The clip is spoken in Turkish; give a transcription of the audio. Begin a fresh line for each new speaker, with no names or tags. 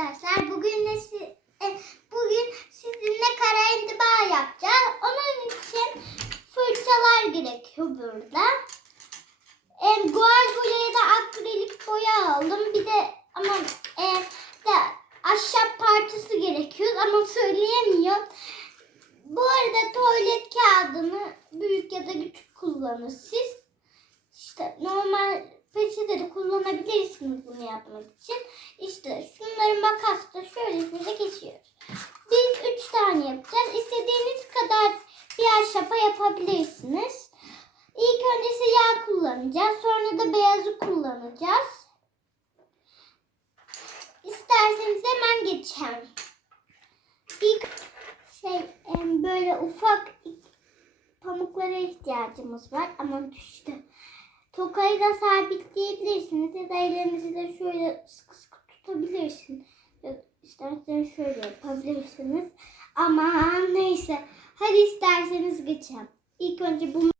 arkadaşlar. Bugün de si- e, bugün sizinle kara indiba yapacağız. Onun için fırçalar gerekiyor burada. E, guaj boya ya da akrilik boya aldım. Bir de ama e, de ahşap parçası gerekiyor ama söyleyemiyorum. Bu arada tuvalet kağıdını büyük ya da küçük kullanın siz. İşte normal kullanabilirsiniz bunu yapmak için. İşte şunları makasla şöyle şöyle geçiyoruz. Biz üç tane yapacağız. İstediğiniz kadar bir ahşapa yapabilirsiniz. İlk önce siyah kullanacağız. Sonra da beyazı kullanacağız. İsterseniz hemen geçelim. İlk şey böyle ufak pamuklara ihtiyacımız var ama düştü. Tokayı da sabitleyebilirsiniz ya da ellerinizi de şöyle sıkı sıkı tutabilirsiniz. İsterseniz şöyle yapabilirsiniz. Ama neyse. Hadi isterseniz geçelim. İlk önce bunu